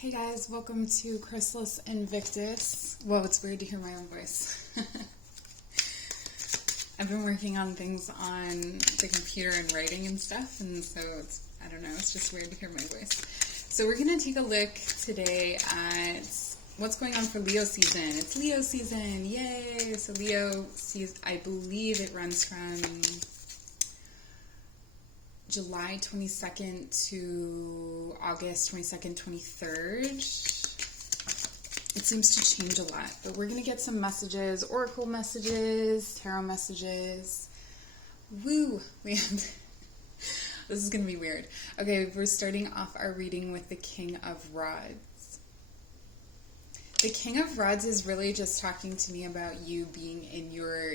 Hey guys, welcome to Chrysalis Invictus. Whoa, it's weird to hear my own voice. I've been working on things on the computer and writing and stuff, and so I don't know, it's just weird to hear my voice. So we're going to take a look today at what's going on for Leo season. It's Leo season, yay! So Leo season, I believe it runs from July 22nd to August 22nd, 23rd. It seems to change a lot, but we're going to get some messages, oracle messages, tarot messages. Woo! This is going to be weird. Okay, we're starting off our reading with the King of Rods. The King of Rods is really just talking to me about you being in your,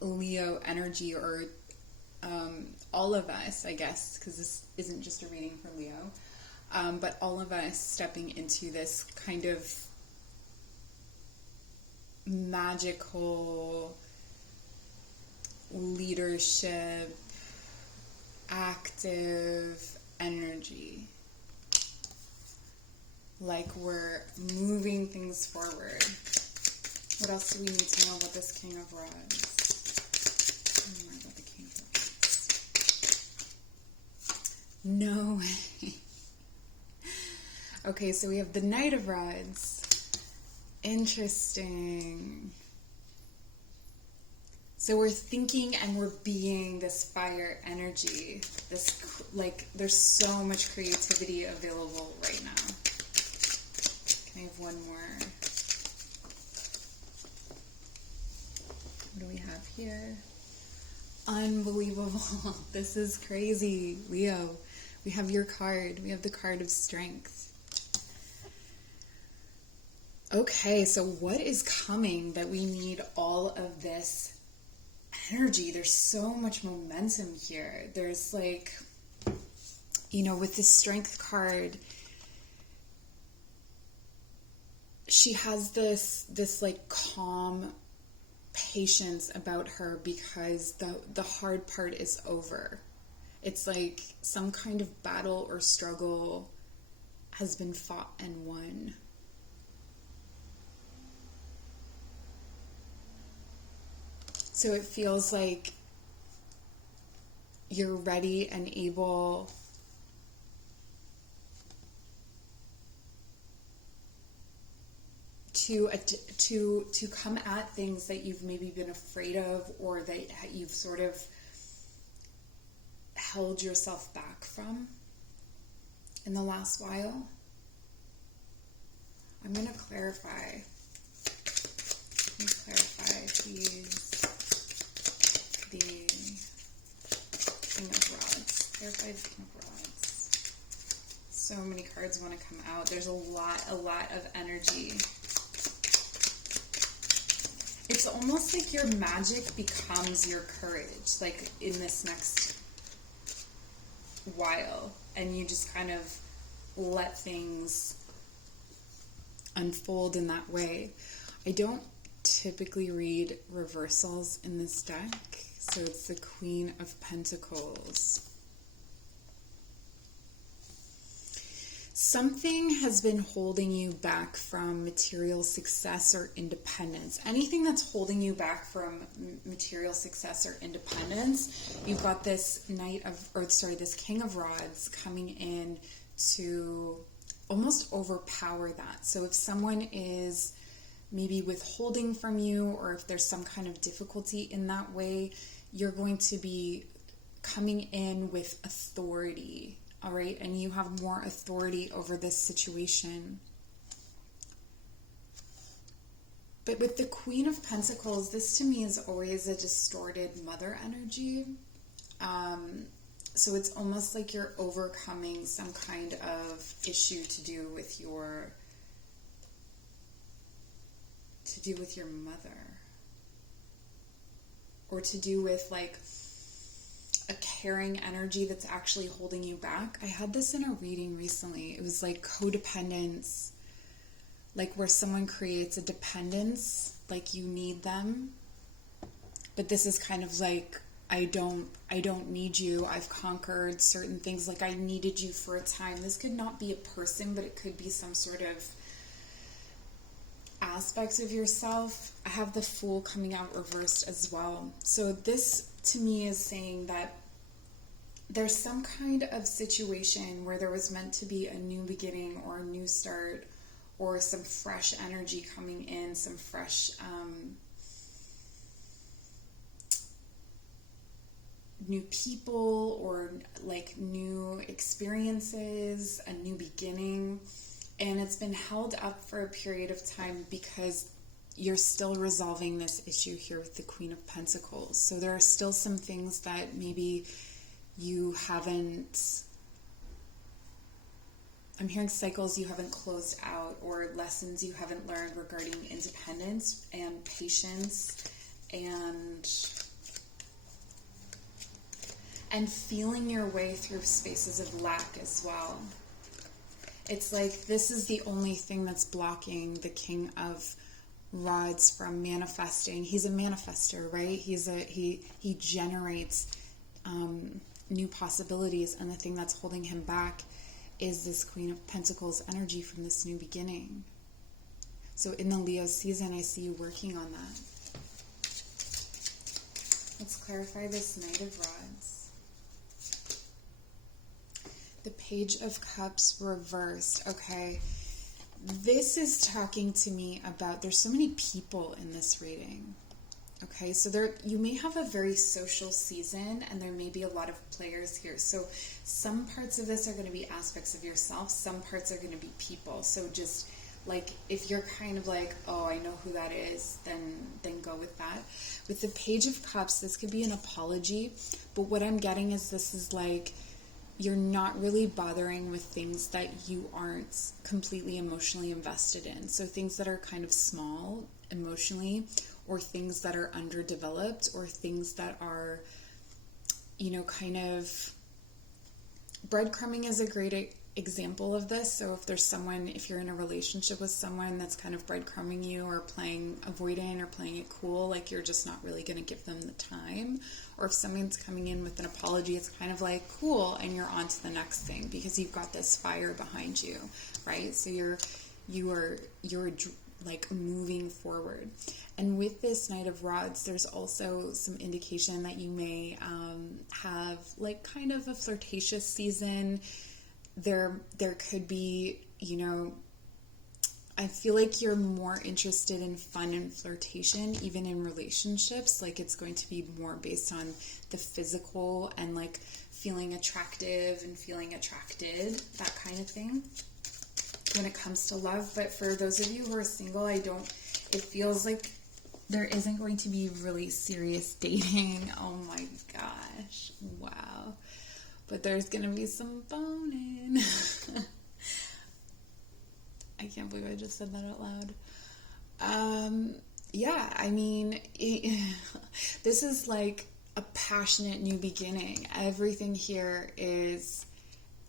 Leo energy, or all of us, I guess, because this isn't just a reading for Leo, but all of us stepping into this kind of magical leadership, active energy. Like we're moving things forward. What else do we need to know about this King of Rods? No way. Okay, so we have the Knight of Rods. Interesting. So we're thinking and we're being this fire energy. This, there's so much creativity available right now. Can I have one more? What do we have here? Unbelievable. This is crazy, Leo. We have your card. We have the card of strength. Okay, so what is coming that we need all of this energy? There's so much momentum here. There's with this strength card, she has this calm patience about her because the hard part is over. It's like some kind of battle or struggle has been fought and won. So it feels like you're ready and able to come at things that you've maybe been afraid of, or that you've sort of held yourself back from in the last while. I'm going to clarify. Please, the King of Rods. Clarify the King of Rods. So many cards want to come out. There's a lot of energy. It's almost like your magic becomes your courage, like in this next while, and you just kind of let things unfold in that way. I don't typically read reversals in this deck, so it's the Queen of Pentacles. Something has been holding you back from material success or independence. Anything that's holding you back from material success or independence, you've got this this King of Rods coming in to almost overpower that. So if someone is maybe withholding from you, or if there's some kind of difficulty in that way, you're going to be coming in with authority. All right, and you have more authority over this situation. But with the Queen of Pentacles, this to me is always a distorted mother energy. So it's almost like you're overcoming some kind of issue to do with your mother, or to do with a caring energy that's actually holding you back. I had this in a reading recently. It was like codependence, like where someone creates a dependence, like you need them. But this is kind of like I don't need you. I've conquered certain things. Like, I needed you for a time. This could not be a person, but it could be some sort of aspect of yourself. I have the Fool coming out reversed as well. So this to me is saying that there's some kind of situation where there was meant to be a new beginning or a new start or some fresh energy coming in, some fresh new people or like new experiences, a new beginning. And it's been held up for a period of time because you're still resolving this issue here with the Queen of Pentacles. So there are still some things that maybe you haven't, I'm hearing cycles you haven't closed out or lessons you haven't learned regarding independence and patience and feeling your way through spaces of lack as well. It's like this is the only thing that's blocking the King of Rods from manifesting. He's a manifester, right? He generates new possibilities, and the thing that's holding him back is this Queen of Pentacles energy from this new beginning. So in the Leo season, I see you working on that. Let's clarify this Knight of Rods. The Page of Cups reversed. Okay. This is talking to me about, there's so many people in this reading. Okay, so you may have a very social season and there may be a lot of players here. So some parts of this are going to be aspects of yourself. Some parts are going to be people. So just like, if you're kind of like, oh, I know who that is, then go with that. With the Page of Cups, this could be an apology. But what I'm getting is this is like, you're not really bothering with things that you aren't completely emotionally invested in. So things that are kind of small emotionally, or things that are underdeveloped, or things that are, kind of, breadcrumbing is a great example of this. So if you're in a relationship with someone that's kind of breadcrumbing you or playing avoidant or playing it cool, like you're just not really going to give them the time. Or if someone's coming in with an apology, it's kind of like cool, and you're on to the next thing because you've got this fire behind you, right? So you're like moving forward. And with this Knight of Rods, there's also some indication that you may have like kind of a flirtatious season. There could be, I feel like you're more interested in fun and flirtation, even in relationships. Like it's going to be more based on the physical and like feeling attractive and feeling attracted, that kind of thing when it comes to love. But for those of you who are single, it feels like there isn't going to be really serious dating. Oh my gosh. Wow. But there's going to be some boning. I can't believe I just said that out loud. Yeah, I mean, this is like a passionate new beginning. Everything here is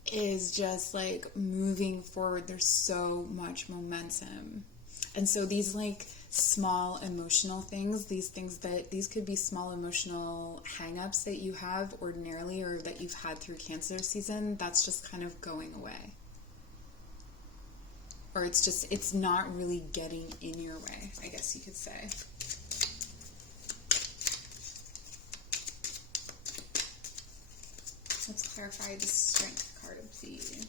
just like moving forward. There's so much momentum. And so these like small emotional things, these could be small emotional hang-ups that you have ordinarily or that you've had through Cancer season, that's just kind of going away. Or it's not really getting in your way, I guess you could say. Let's clarify the Strength card, please.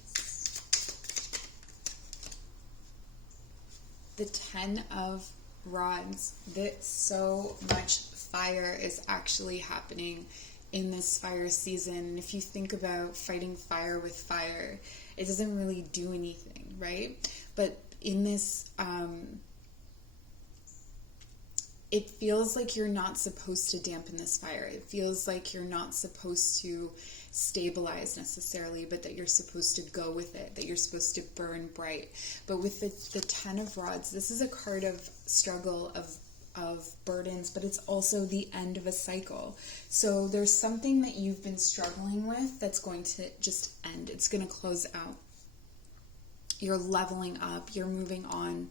The Ten of Rods. That so much fire is actually happening in this fire season. And if you think about fighting fire with fire, it doesn't really do anything, right? But in this, it feels like you're not supposed to dampen this fire. It feels like you're not supposed to stabilize necessarily, but that you're supposed to go with it, that you're supposed to burn bright. But with the Ten of Rods, this is a card of struggle, of burdens, but it's also the end of a cycle. So there's something that you've been struggling with that's going to just end. It's going to close out. You're leveling up, you're moving on,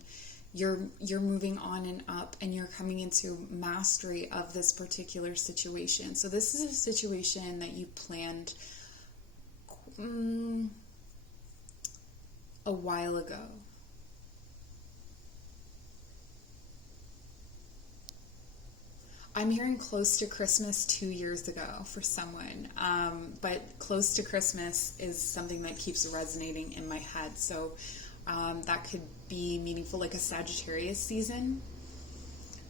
you're moving on and up, and you're coming into mastery of this particular situation. So this is a situation that you planned a while ago. I'm hearing close to Christmas 2 years ago for someone, but close to Christmas is something that keeps resonating in my head. So that could be meaningful, like a Sagittarius season.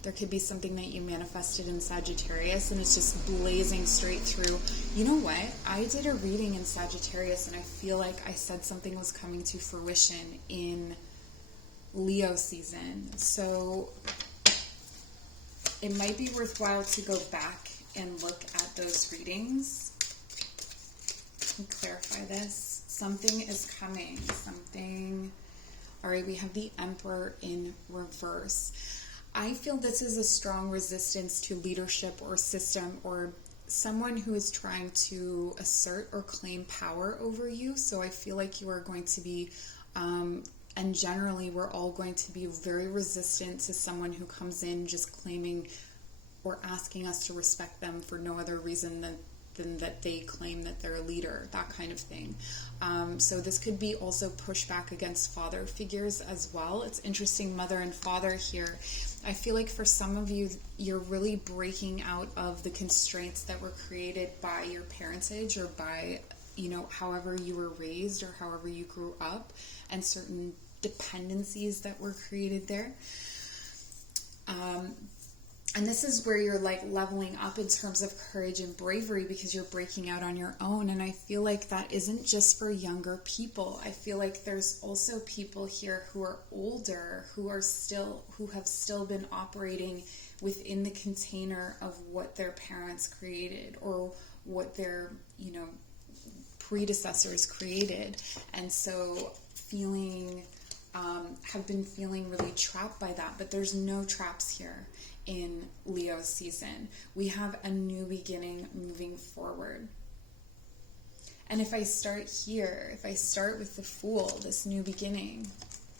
There could be something that you manifested in Sagittarius and it's just blazing straight through. You know what? I did a reading in Sagittarius and I feel like I said something was coming to fruition in Leo season. So it might be worthwhile to go back and look at those readings and clarify this. Something is coming. All right, we have the Emperor in reverse. I feel this is a strong resistance to leadership or system or someone who is trying to assert or claim power over you. So I feel like you are going to be, and generally we're all going to be very resistant to someone who comes in just claiming or asking us to respect them for no other reason than that they claim that they're a leader, that kind of thing. So this could be also pushback against father figures as well. It's interesting, mother and father here. I feel like for some of you, you're really breaking out of the constraints that were created by your parentage or by, however you were raised or however you grew up, and certain dependencies that were created there. And this is where you're like leveling up in terms of courage and bravery because you're breaking out on your own. And I feel like that isn't just for younger people. I feel like there's also people here who are older, who have still been operating within the container of what their parents created or what their, predecessors created. And so have been feeling really trapped by that, but there's no traps here. In Leo season, we have a new beginning moving forward. And if I start with the Fool, this new beginning,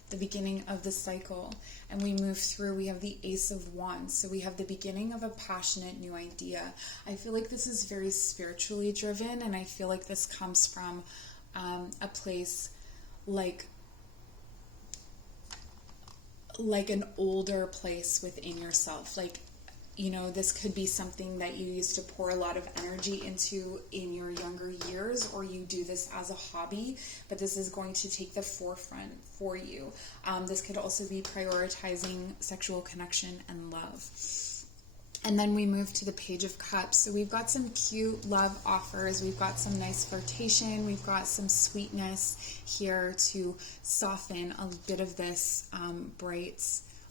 the beginning of the cycle, and we move through, we have the Ace of Wands. So we have the beginning of a passionate new idea. I feel like this is very spiritually driven, and I feel like this comes from a place like an older place within yourself. This could be something that you used to pour a lot of energy into in your younger years, or you do this as a hobby, but this is going to take the forefront for you. This could also be prioritizing sexual connection and love. And then we move to the Page of Cups. So we've got some cute love offers. We've got some nice flirtation. We've got some sweetness here to soften a bit of this bright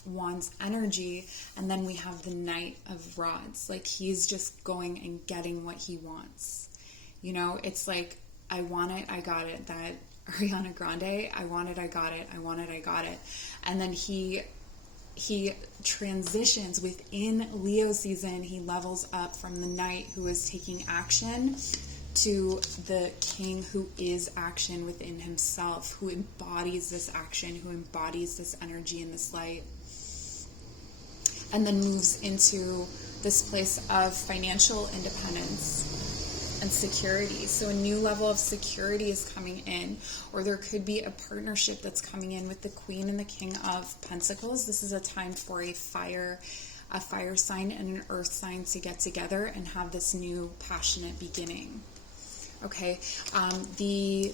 Wands energy. And then we have the Knight of Rods. Like he's just going and getting what he wants. It's like, I want it, I got it. That Ariana Grande, I want it, I got it. I want it, I got it. And then he transitions within Leo season. He levels up from the Knight who is taking action to the King who is action within himself, who embodies this action, who embodies this energy and this light, and then moves into this place of financial independence and security. So a new level of security is coming in, or there could be a partnership that's coming in with the Queen and the King of Pentacles. This is a time for a fire sign and an earth sign to get together and have this new passionate beginning. Okay, the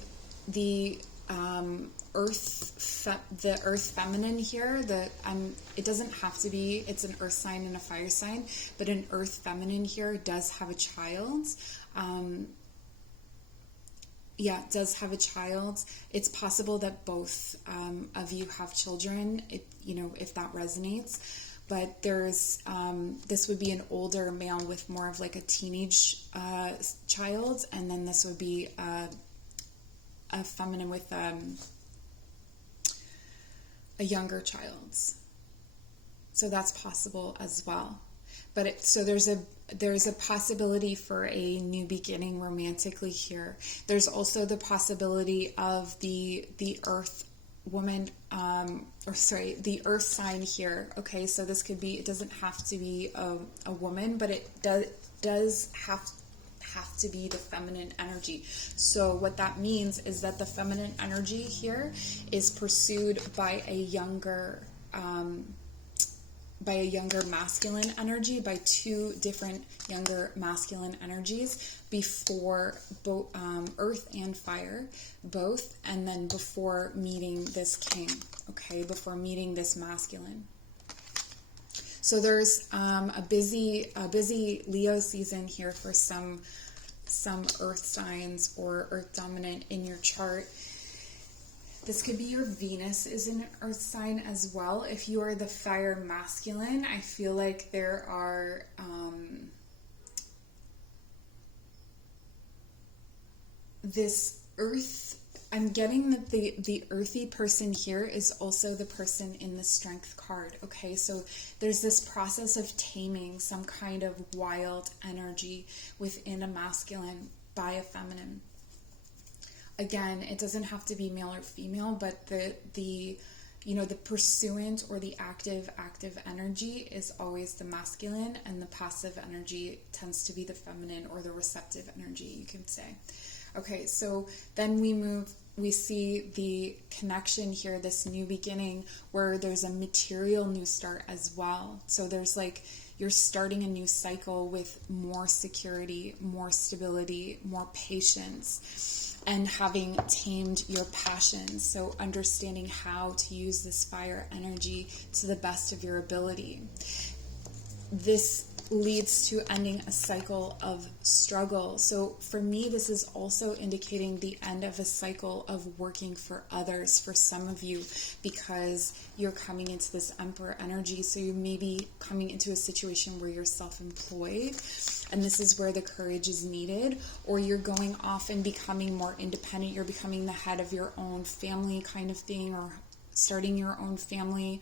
earth feminine here, it doesn't have to be, it's an earth sign and a fire sign, but an earth feminine here does have a child. Does have a child. It's possible that both of you have children, if that resonates. But there's this would be an older male with more of like a teenage child, and then this would be a feminine with a younger child. So that's possible as well. But so there's a possibility for a new beginning romantically here. There's also the possibility of the earth woman, the earth sign here. Okay, so this could be, it doesn't have to be a woman, but it does have to be the feminine energy. So what that means is that the feminine energy here is pursued by a younger masculine energy, by two different younger masculine energies before both earth and fire, both, and then before meeting this king, okay, before meeting this masculine. So there's a busy Leo season here for some earth signs or earth dominant in your chart. This could be your Venus is an earth sign as well. If you are the fire masculine, I feel like there are this earth, I'm getting that the earthy person here is also the person in the strength card, okay? So there's this process of taming some kind of wild energy within a masculine by a feminine. Again, it doesn't have to be male or female, but the pursuant or the active energy is always the masculine, and the passive energy tends to be the feminine or the receptive energy, you can say. Okay, so then we see the connection here, this new beginning, where there's a material new start as well. So there's like, you're starting a new cycle with more security, more stability, more patience, and having tamed your passions. So understanding how to use this fire energy to the best of your ability. This leads to ending a cycle of struggle. So for me, this is also indicating the end of a cycle of working for others for some of you, because you're coming into this Emperor energy. So you may be coming into a situation where you're self-employed, and this is where the courage is needed, or you're going off and becoming more independent. You're becoming the head of your own family kind of thing, or starting your own family.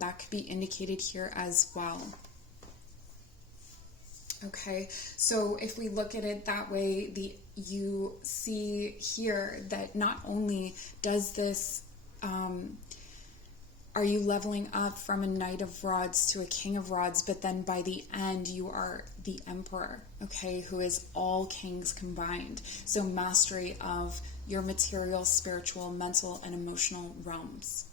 That could be indicated here as well. Okay, so if we look at it that way, you see here that not only does this, are you leveling up from a Knight of Rods to a King of Rods, but then by the end you are the Emperor, okay, who is all kings combined. So mastery of your material, spiritual, mental, and emotional realms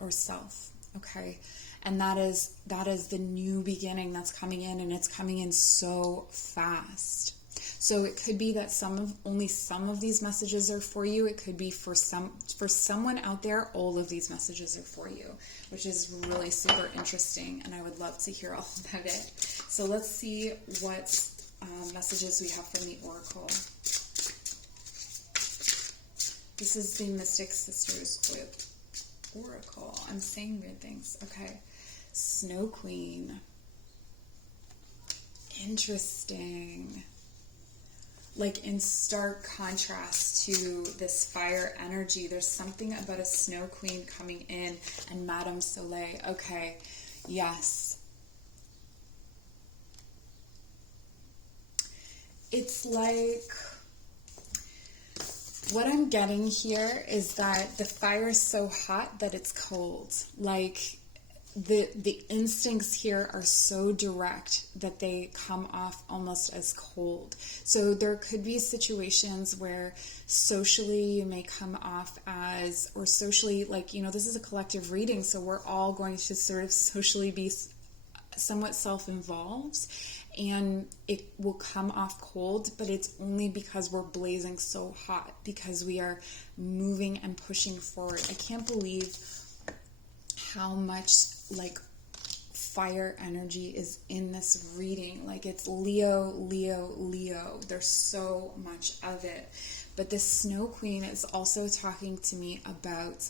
or self, okay. And that is the new beginning that's coming in, and it's coming in so fast. So it could be that only some of these messages are for you. It could be for someone out there, all of these messages are for you, which is really super interesting, and I would love to hear all about it. So let's see what messages we have from the Oracle. This is the Mystic Sisters Oracle. I'm saying weird things. Okay. Snow Queen. Interesting. Like in stark contrast to this fire energy, there's something about a Snow Queen coming in, and Madame Soleil. Okay. Yes. It's like, what I'm getting here is that the fire is so hot that it's cold. Like the instincts here are so direct that they come off almost as cold. So there could be situations where socially you may come off as, or socially, like, this is a collective reading, so we're all going to sort of socially be somewhat self-involved, and it will come off cold, but it's only because we're blazing so hot, because we are moving and pushing forward. I can't believe how much like fire energy is in this reading. Like, it's Leo, Leo, Leo. There's so much of it. But this Snow Queen is also talking to me about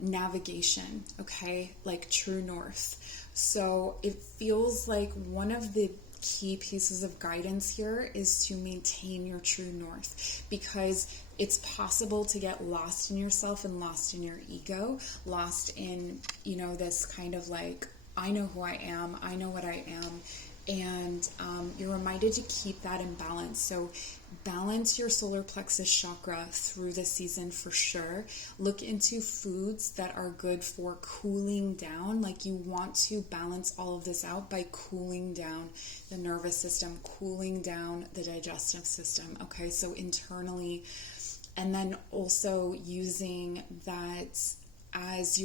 navigation, okay? Like true north. So it feels like one of the key pieces of guidance here is to maintain your true north, because it's possible to get lost in yourself and lost in your ego, lost in, this kind of like, I know who I am, I know what I am, And you're reminded to keep that in balance. So balance your solar plexus chakra through this season for sure. Look into foods that are good for cooling down. Like, you want to balance all of this out by cooling down the nervous system, cooling down the digestive system. Okay, so internally, and then also using that as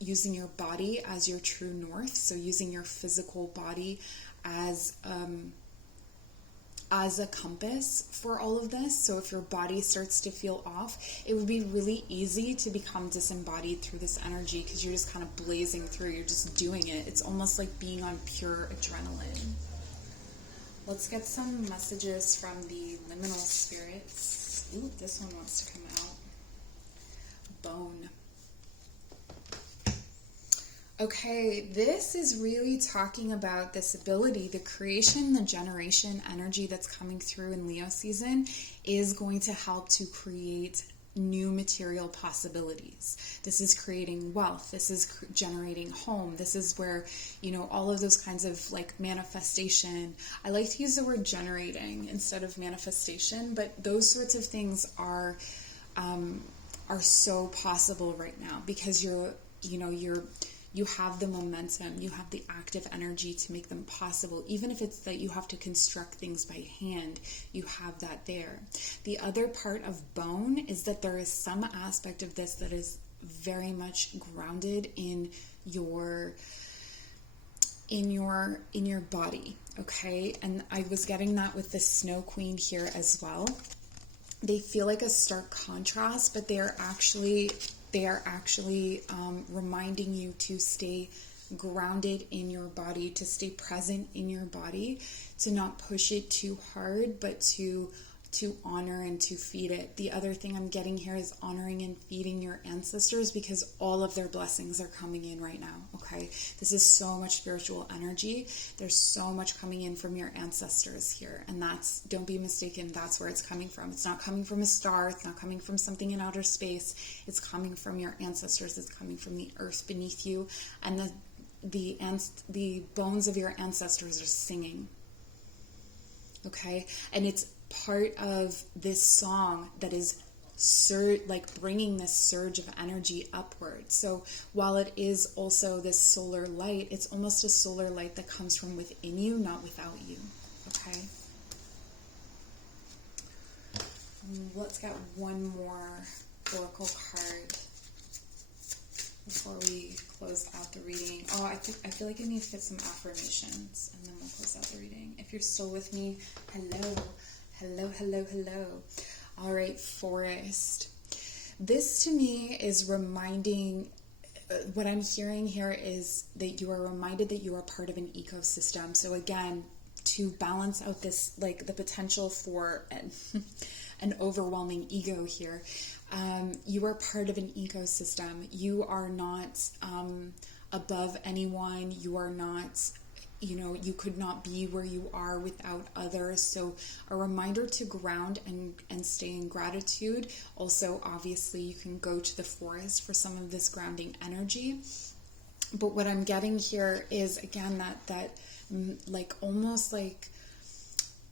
using your body as your true north. So using your physical body as a compass for all of this. So if your body starts to feel off, it would be really easy to become disembodied through this energy, because you're just kind of blazing through, you're just doing it. It's almost like being on pure adrenaline. Let's get some messages from the liminal spirits. Ooh, this one wants to come out. Bone. Okay, this is really talking about this ability, the creation, the generation energy that's coming through in Leo season is going to help to create new material possibilities. This is creating wealth. This is generating home. This is where, all of those kinds of like manifestation. I like to use the word generating instead of manifestation, but those sorts of things are so possible right now, because you have the momentum, you have the active energy to make them possible. Even if it's that you have to construct things by hand, you have that there. The other part of bone is that there is some aspect of this that is very much grounded in your body, okay? And I was getting that with the Snow Queen here as well. They feel like a stark contrast, but they are actually reminding you to stay grounded in your body, to stay present in your body, to not push it too hard, but to honor and to feed it. The other thing I'm getting here is honoring and feeding your ancestors, because all of their blessings are coming in right now, okay? This is so much spiritual energy. There's so much coming in from your ancestors here, and don't be mistaken, that's where it's coming from. It's not coming from a star. It's not coming from something in outer space. It's coming from your ancestors. It's coming from the earth beneath you, and the bones of your ancestors are singing, okay? And it's part of this song that is bringing this surge of energy upward. So while it is also this solar light, it's almost a solar light that comes from within you, not without you. Okay. Let's get one more oracle card before we close out the reading. Oh, I feel like I need to get some affirmations, and then we'll close out the reading. If you're still with me, hello. Hello, hello, hello. All right, Forest. This to me is reminding, what I'm hearing here is that you are reminded that you are part of an ecosystem. So again, to balance out this, like the potential for an overwhelming ego here, you are part of an ecosystem. You are not above anyone. You are not... you could not be where you are without others. So a reminder to ground and stay in gratitude. Also, obviously, you can go to the forest for some of this grounding energy. But what I'm getting here is, again, that like almost like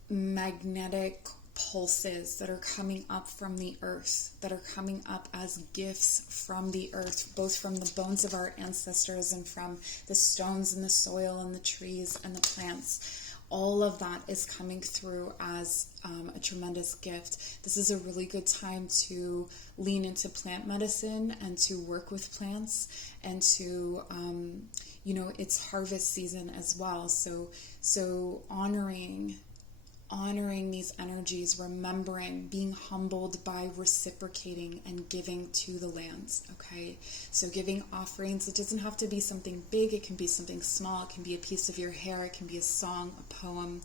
magnetic pulses that are coming up from the earth, that are coming up as gifts from the earth, both from the bones of our ancestors and from the stones and the soil and the trees and the plants. All of that is coming through as a tremendous gift. This is a really good time to lean into plant medicine and to work with plants, and to it's harvest season as well. So honoring these energies, remembering, being humbled by reciprocating and giving to the lands, okay? So giving offerings, it doesn't have to be something big, it can be something small, it can be a piece of your hair, it can be a song, a poem,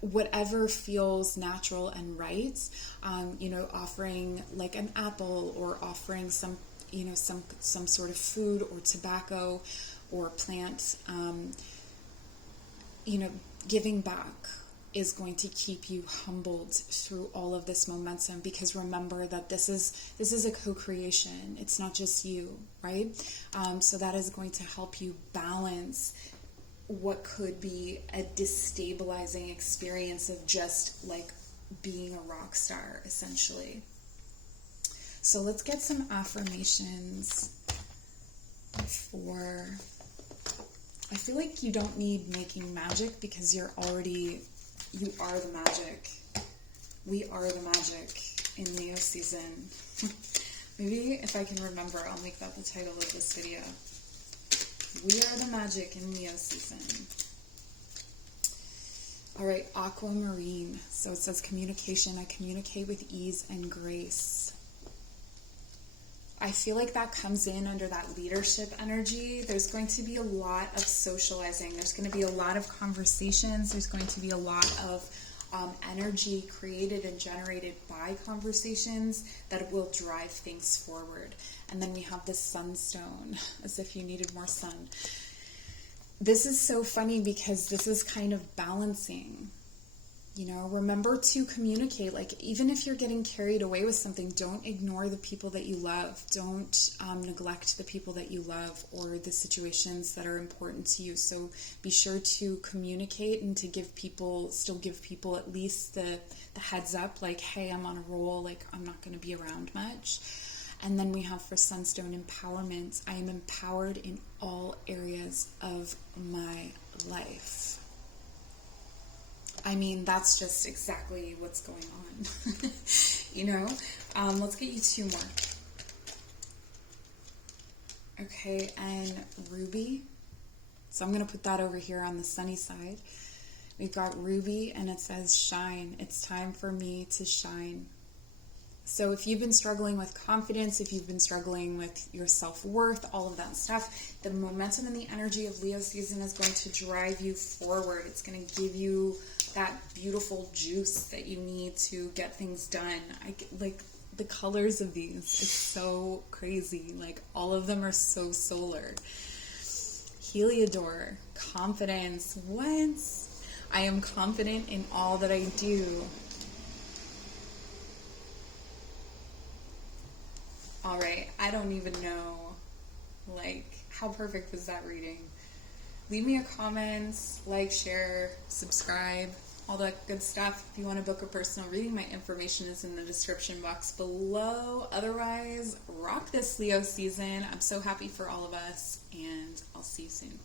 whatever feels natural and right, offering like an apple, or offering some sort of food or tobacco or plant, giving back, is going to keep you humbled through all of this momentum, because remember that this is a co-creation. It's not just you, right? So that is going to help you balance what could be a destabilizing experience of just like being a rock star, essentially. So let's get some affirmations for... I feel like you don't need making magic, because you are the magic. We are the magic in Leo season. Maybe if I can remember, I'll make that the title of this video. We are the magic in Leo season. All right, aquamarine. So it says communication. I communicate with ease and grace. I feel like that comes in under that leadership energy. There's going to be a lot of socializing. There's going to be a lot of conversations. There's going to be a lot of energy created and generated by conversations that will drive things forward. And then we have the sunstone, as if you needed more sun. This is so funny because this is kind of balancing. You know, remember to communicate. Like, even if you're getting carried away with something, don't ignore the people that you love. Don't neglect the people that you love or the situations that are important to you. So be sure to communicate and to still give people at least the heads up, like, hey, I'm on a roll, like, I'm not going to be around much. And then we have for Sunstone, empowerment. I am empowered in all areas of my life. I mean, that's just exactly what's going on, you know? Let's get you two more. Okay, and Ruby. So I'm going to put that over here on the sunny side. We've got Ruby, and it says shine. It's time for me to shine. So if you've been struggling with confidence, if you've been struggling with your self-worth, all of that stuff, the momentum and the energy of Leo season is going to drive you forward. It's going to give you that beautiful juice that you need to get things done. Like the colors of these, it's so crazy. Like, all of them are so solar. Heliodor, confidence. What? I am confident in all that I do. All right, I don't even know, like, how perfect was that reading? Leave me a comment, like, share, subscribe, all that good stuff. If you want to book a personal reading, my information is in the description box below. Otherwise, rock this Leo season. I'm so happy for all of us, and I'll see you soon.